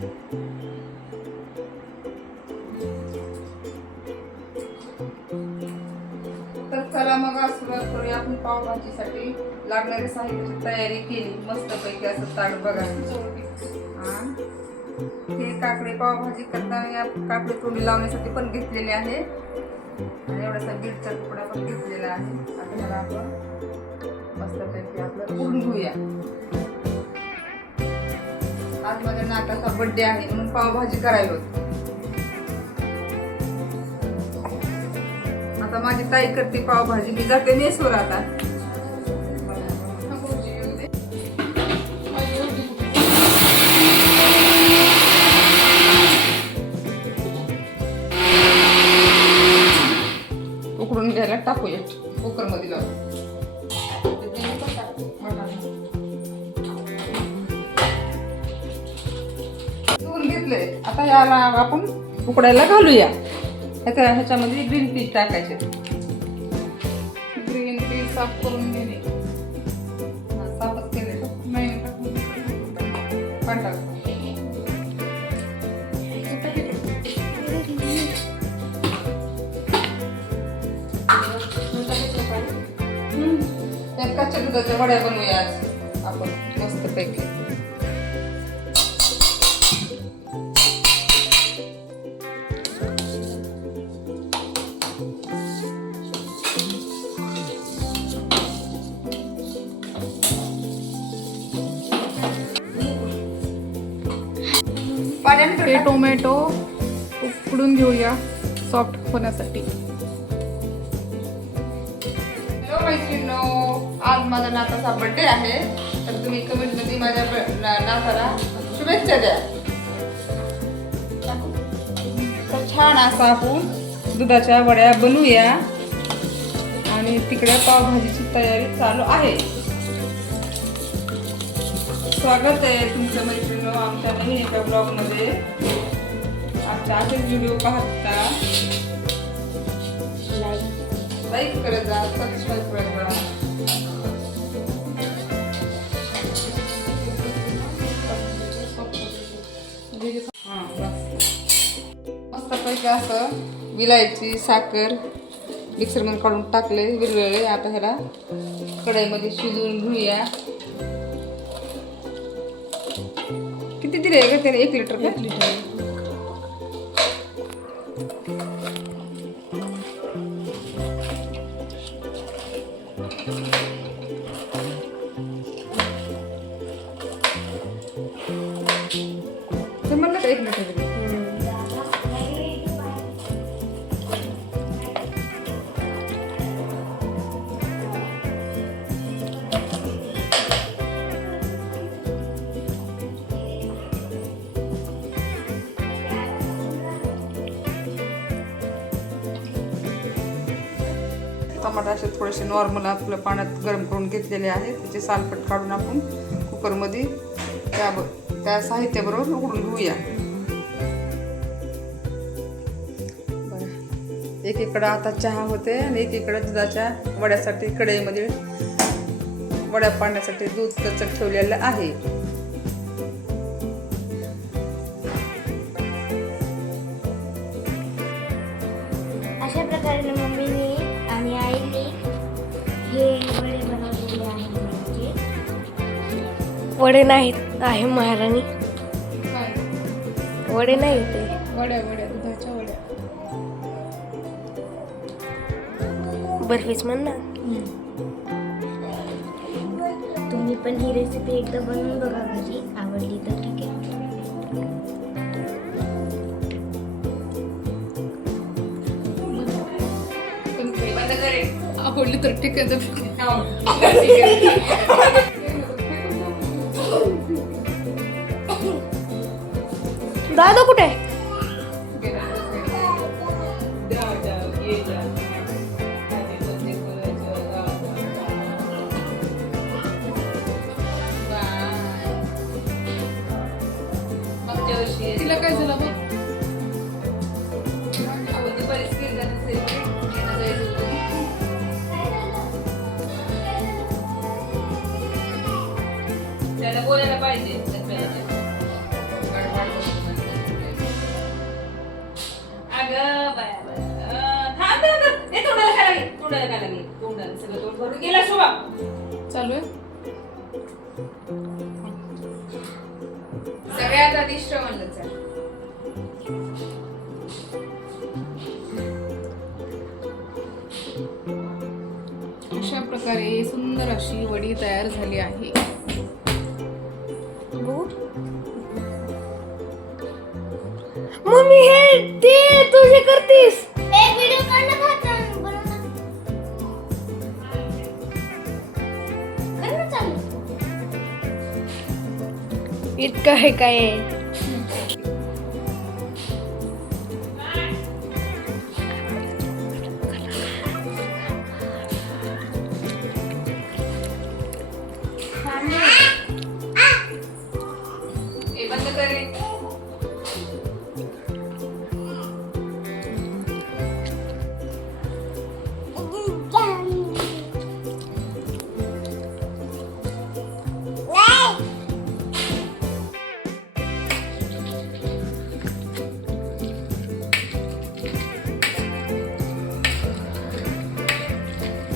तर चला मग सुरुवात करूया आपण पावभाजीसाठी लागणारी साहित्याची तयारी केली मस्तपैकी असं ताट बघा. हे काकडे पावभाजी करताना या काकडे तोंडी लावण्यासाठी पण घेतलेले आहे आणि एवढासा बीटचा तुकडा पण घेतलेला आहे. आता ह्याला आपण मस्तपैकी आपलं पुरून घेऊया. आज माझ्या नाताचा बर्थडे आहे म्हणून पावभाजी करावी होती. आता माझी ताई करते पावभाजी, मी जाते मेसवर आता. उकडून घ्यायला टाकूया कुकर मध्ये लावून. घेतलंय आता याला आपण उकडायला घालूया. ह्याच्यामध्ये ग्रीन पीस टाकायचे. ग्रीन पीस साफ करून घेणे. साफच केले नाही पण टाक. कच्च्या दुधाच्या वड्या बनवूया आज आपण मस्तपैकी. हे टोमॅटो उकडून घेऊया सॉफ्ट होण्यासाठी. हॅलो मैत्रिणींनो, आज माझ्या नाताचा बर्थडे आहे तर तुम्ही कमेंट मध्ये माझ्या नाताला शुभेच्छा द्या. तर छान असा आपण दुधाच्या वड्या बनवूया आणि तिकडे पावभाजीची तयारी चालू आहे. स्वागत आहे तुमचं मैत्रिणींनो आमच्या नवीन एका ब्लॉगमध्ये. आमच्या असेच व्हिडिओ पाहता लाईक करत जा, सबस्क्राईब करत जा. मस्तपैकी असं विलायची साखर मिक्सरमध्ये काढून टाकले विरवळे. आता ह्याला कढईमध्ये शिजवून घेऊया. किती दिले का त्याला? 1 लिटर. 1 लिटर. ते म्हणलं का 1 लिटर दिले? टमाटर असे थोडेसे नॉर्मल आपल्या पाण्यात गरम करून घेतलेले आहेत. त्याचे सालपट काढून आपण कुकरमध्ये त्या साहित्याबरोबर उकडून घेऊया. एकीकडं आता चहा होते आणि एकीकडे दुधाच्या वड्यासाठी कढईमध्ये वड्या पाण्यासाठी दूध कचक ठेवलेलं आहे. अशा प्रकारे मम्मीने आणि आईने हे वडे बनवलेले आहेत. वडे नाहीत आहे महाराणी, वडे नाही ते वड्या दुधाच्या वड्या. बर्फीच म्हण ना. तुम्ही पण ही रेसिपी एकदा बनवून बघा घरी, आवडली तर ठीक आहे. आवडली तर ठीक आहे. दादा कुठे आहे? तिला काय झालं बघ. त्याला बोलायला पाहिजे. सगळ्यात आधी श्रवणच आहे. अशा प्रकारे सुंदर अशी वडी तयार झाली आहे. मम्मी हे ते तुझे करतेस एक व्हिडिओ काढ ना खाताना बनव ना. कर ना चालू. इतकं आहे काय हे बंद कर रे.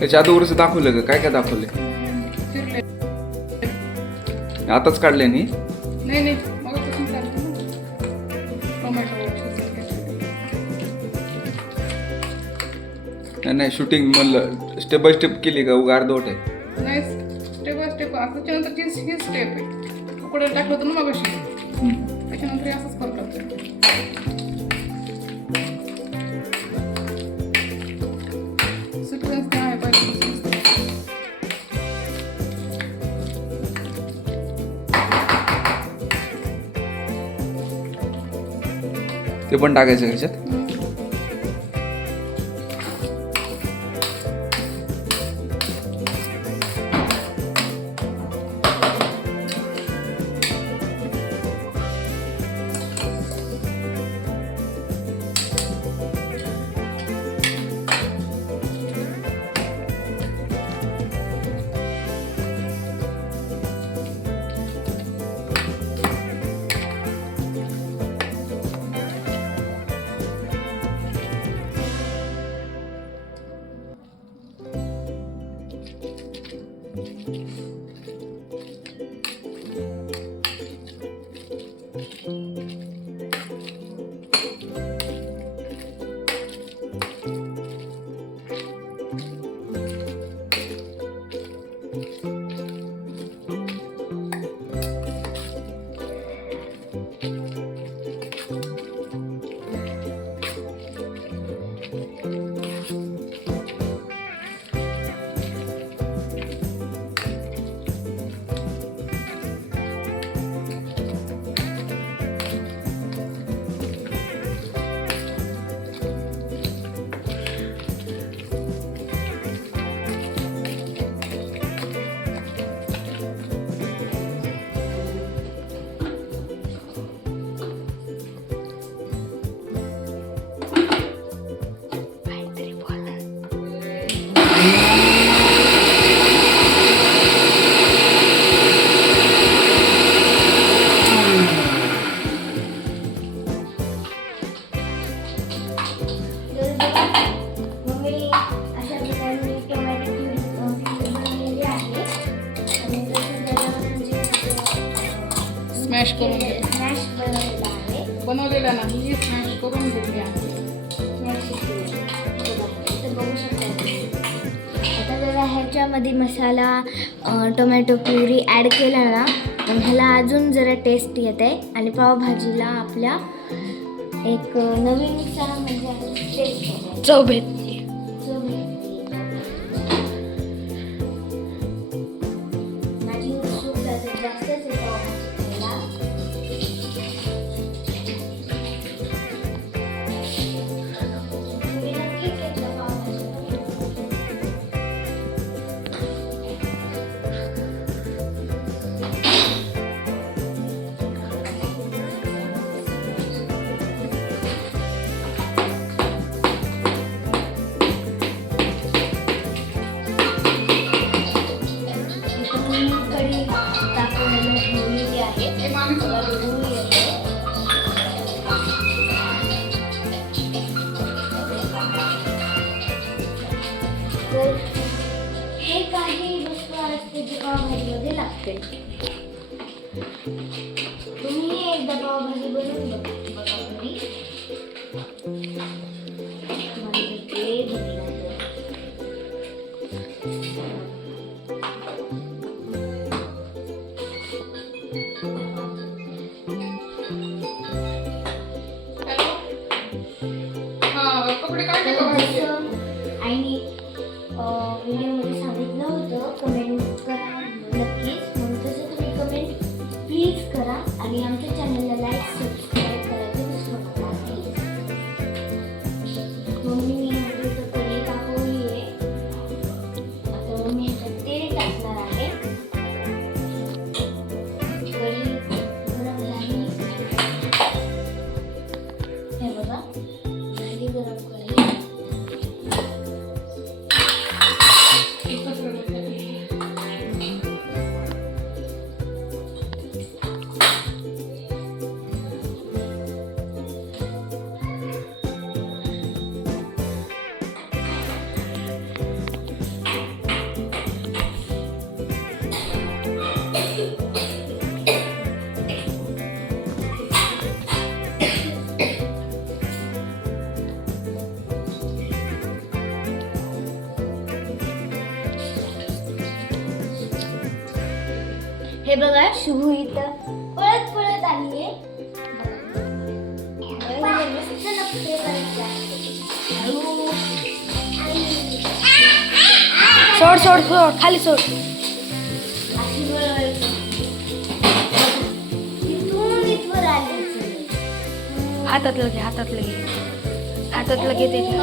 त्याच्या अगोदरच दाखवलं का काय काय दाखवले चिरले. आताच काढले नी नाही नाही मगापासून चालतं ना. टोमॅटो नाही शूटिंग म्हणलं स्टेप बाय स्टेप केली का उगा अर्धवट आहे. नाही स्टेप बाय स्टेप असं त्याच्यानंतर ही स्टेप आहे. उकडं टाकलं होतं ना मगाशी त्याच्यानंतर हे असंच करतात. सिक्वेन्स काय आहे पाहिजे. ते पण टाकायचं का ह्याच्यात. स्मॅश करून घे. स्मॅश बनवलेला आहे. बनवलेला नाही स्मॅश करून घेतली आहे. इथं बघू शकता. आता जरा ह्याच्यामध्ये मसाला टोमॅटो प्युरी ॲड केला ना मग ह्याला अजून जरा टेस्ट येते आणि पावभाजीला आपल्या एक नवीनचा म्हणजे टेस्ट चव भेटते. माझी उत्सुक जास्तच आहे पावभाजीला. तुम्ही नक्कीच एकदा पावभाजी कढी टाकून ठेवलेली आहे. हे माणूस तर हे काही वस्तू आहेत जे पावभाजीमध्ये लागतील. तुम्ही एकदा पावभाजी बनवून बघा घरी. तुम्हाला ते लय भारी लागेल. हा कपडे काढले का भाजीचे? जसं आईने व्हिडिओमध्ये सांगितलं होतं कमेंट करा नक्कीच, म्हणून तसं तुम्ही कमेंट प्लीज करा आणि आमच्या चॅनलला लाईक सबस्क्राईब करायचं विसरू नका प्लीज. मम्मीने ह्याच्यात कढई तापवली आहे. आता मम्मी ह्याच्यात तेल टाकणार आहे. कढई गरम झाली. हे बघा झाली गरम कढई. हे बघा शुभू इथं पळत पळत आली आहे. मस्त नखरे करायचे आहे. सोड सोड सोड खाली सोड. अशी वळवायची. इथून इथवर आली. हातातलं घे हातातलं घे हातातलं घे त्याच्या.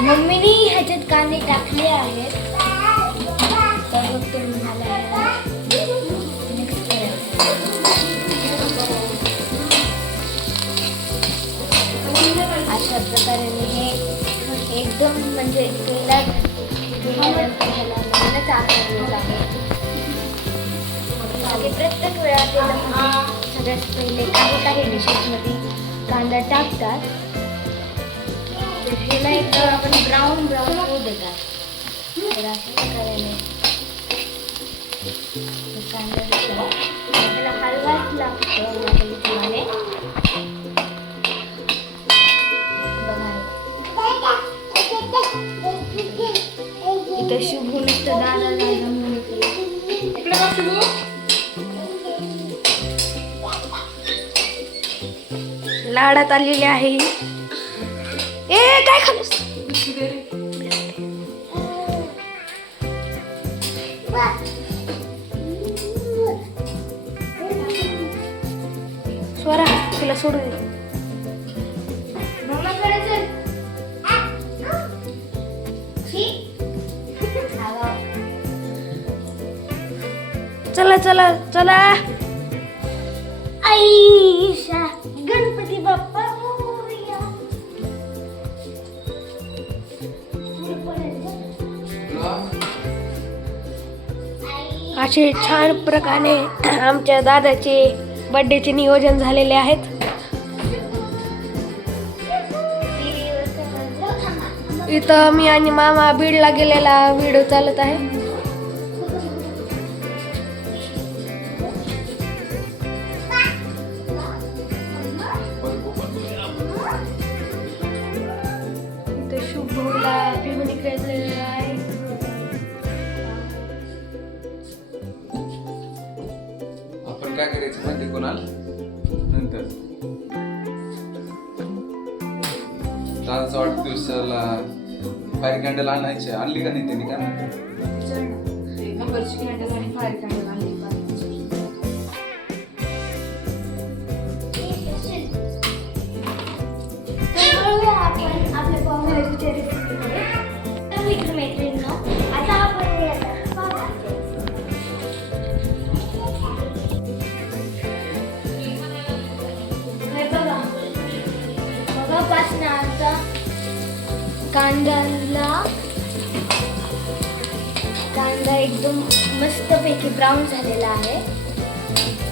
मम्मीने ह्याच्यात कांदे टाकले आहेत. तर फक्त झाला मिक्स करायचं. अशा प्रकारे हे एकदम म्हणजे तेलात गेल्यानंतर ह्याला मेहनत आकारलेलं आहे. बाकी प्रत्येक वेळा तेलामध्ये सगळ्यात पहिले काही काही डिशेसमध्ये कांदा टाकतात. तर ह्याला एकदम आपण ब्राऊन ब्राऊन होऊ देतात. तर अशा प्रकारे कांदा त्याला हलवाच लागतो त्याप्रमाणे. इथं शुभू नुसतं दादा दादा म्हणते. इकडे बघ शुभू. लाडात आलेली आहे ही. ए काय खालस. स्वरा तिला सोडू दे. मम्माकडे चल. चला चला चला. आईशा गणपती बाप्पा मोरया. असे छान प्रकारे आमच्या दादाचे बर्थडेचे नियोजन झालेले आहेत. इथं मी आणि मामा बीडला गेलेला व्हिडिओ चालत आहे. इथं शुभला फिरून इकडे आहे. आपण काय करायचं माहिती कोणाला नंतर दादाचा वाढदिवसाला फायर कॅन्डल आणायचे. आणली का नाही त्यांनी? काय म्हणतात नंबरची कॅन्डल आणि फायर कॅन्डल आणली. आपण आपल्या पावभाजीच्या रेसिपीमध्ये. तर मित्रमैत्रिणींनो, आता आपण येतात पावभाजी. हे बघा मगापासून आता कांदा एकदम मस्तपैकी ब्राऊन झालेला आहे.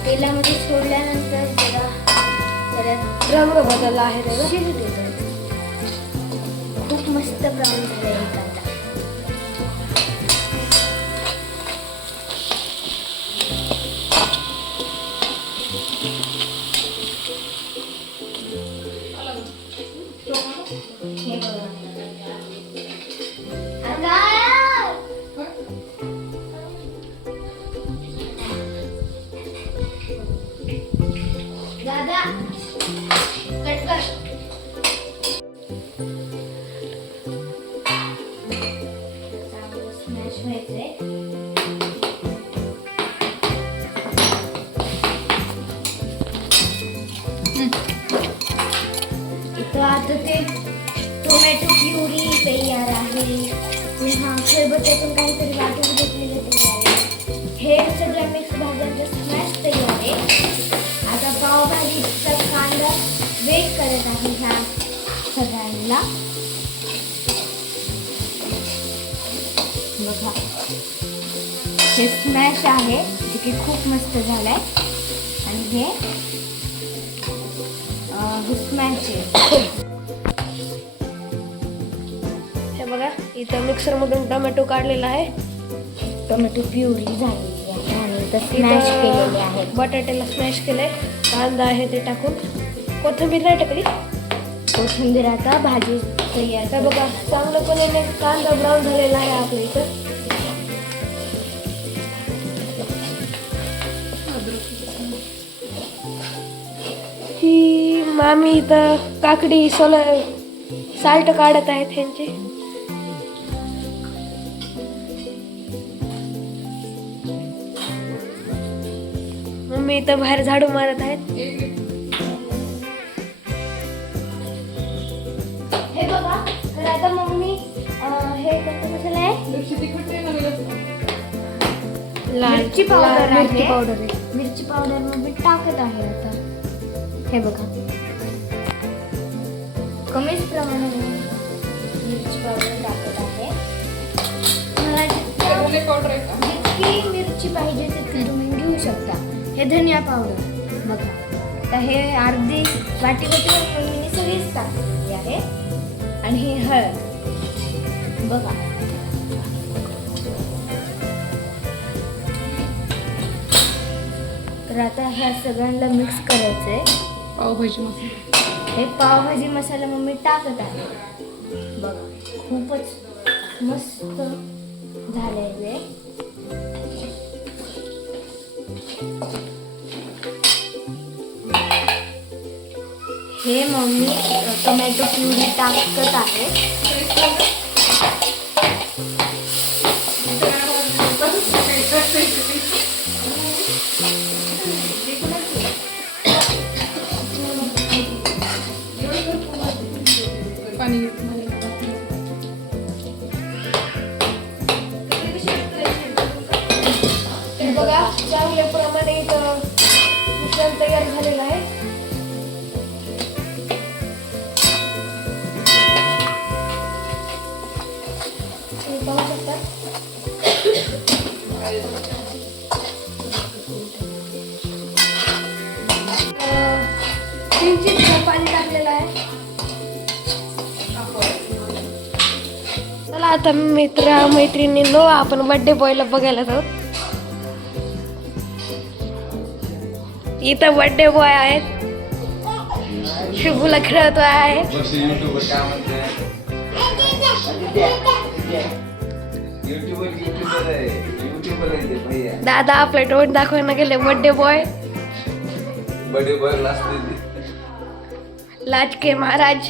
तेलामध्ये सोडल्यानंतर जरा रंग बदलला आहे त्याचा. शिजू देतात. खूप मस्त ब्राऊन झाला आहे कांदा. स्मॅश व्हायचंय. इथं आता ते टोमॅटो प्युरी तयार आहे. पुन्हा खलबत्त्यातून काहीतरी वाटून घेतलेलं तयार आहे. हे सगळ्या मिक्स भाज्यांचं स्मॅश तयार आहे. आता पावभाजीचा कांदा वेट करत आहे ह्या सगळ्यांना. बघा हे स्मॅश आहे जे की खूप मस्त झालंय. आणि हे स्मॅश आहे. हे बघा इथं मिक्सर मधून टोमॅटो काढलेला आहे. टोमॅटो प्युरी झालेली आहे आणि इथं स्मॅश केलेले आहे. बटाट्याला स्मॅश केलंय. कांदा आहे ते टाकून. कोथिंबीर नाही टाकली. कोथिंबीर आता भाजी तयार. हे बघा चांगल्यापणे कांदा ब्राऊन झालेला आहे आपल्या इथं. ही मामी इथं काकडी साल्ट काढत आहेत ह्यांचे. मम्मी इथं बाहेर झाडू मारत आहेत. हे बघा तर आता मम्मी हे कोणतं मसाला आहे. मिरची पावडर मिरची आहे. पावडर आहे. मिरची पावडर मम्मी टाकत आहे आता. हे बघा कमीच प्रमाणात मिरची पावडर टाकत आहे. मला पावडर आहे का? जितकी मिरची पाहिजे तितकी तुम्ही घेऊ शकता. हे धनिया पावडर बघा. तर हे अर्धी वाटीवरती मम्मीने सगळीच टाकलेली आहे. आणि हे हळद बघा. तर आता ह्या सगळ्यांना मिक्स करायचं आहे. पावभाजी मसाला. हे पावभाजी मसाला मम्मी टाकत आहे. बघा खूपच मस्त झालेलं आहे. हे मम्मी टोमॅटो प्युरी टाकत आहे. पाणी हे बघा चांगल्या प्रमाणे इथं मिश्रण तयार झालेलं आहे. तुम्ही पाहू शकता. किंचित पाणी टाकलेलं आहे. चला आता मैत्रिणींनो आपण बर्थडे बॉयला बघायला जाऊ. इथं बर्थडे बॉय आहेत. शुभूला खेळतो आहे. युट्यूबर काय म्हणते युट्यूबर आहे ते भैया. दादा आपलं तोंड दाखवायला गेले. बर्थडे बॉय बडे बर असते लाजके महाराज.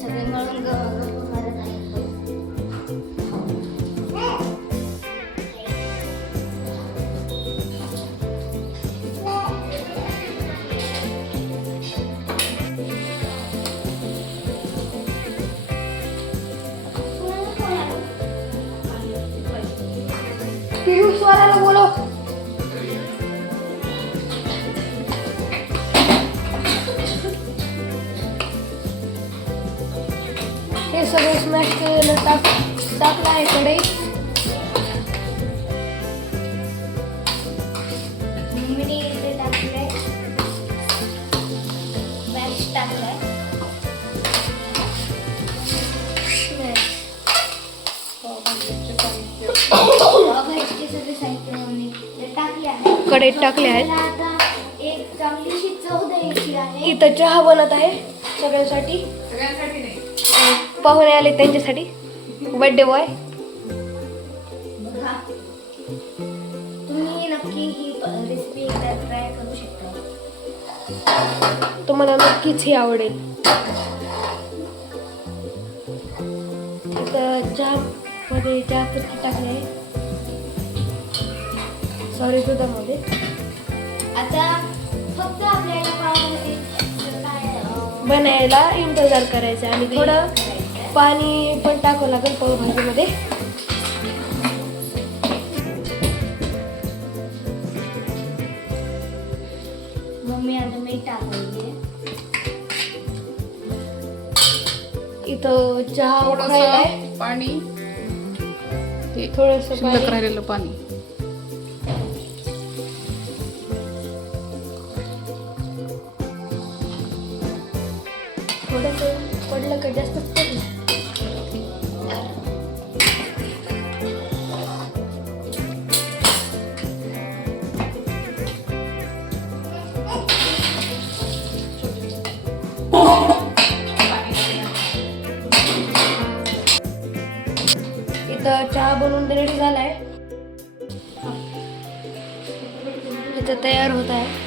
सगळे मिळून गप्पा मारत आहेत. पियुष वाला बोलो. हे सगळं स्मॅश केलेलं टाकलं आहे कढई. मम्मीने इथे टाकलंय. मॅश टाकलंय. पावभाजीचे सगळे साहित्य मम्मी ते टाकले आहे. कढईत टाकले आहेत. मला आता एक चांगलीशी चव द्यायची आहे. इथं चहा बनत आहे सगळ्यांसाठी. सगळ्यांसाठी नाही. पाहुणे आले त्यांच्यासाठी. Birthday boy. बघा तुम्ही नक्की ही रेसिपी एकदा ट्राय करू शकता. तुम्हाला नक्कीच हे आवडेल. इथं चहामध्ये चहापत्ती टाकले, सॉरी दुधामध्ये. आता फक्त आपल्याला पावभाजी काय बनायला इंतजार करायचा आणि थोडं करायचं. पाणी पण टाकावं लागेल पावभाजीमध्ये. मम्मी आता मीठ टाकायचे. इथं चहा उकळायला थोडंसं पाणी, हे थोडंसं शिल्लक पाणी. राहिलेलं पाणी. थोडंसं पडलं का जास्त पडलं. इथं चहा बनवून रेडी झालाय. इथं तयार होत आहे.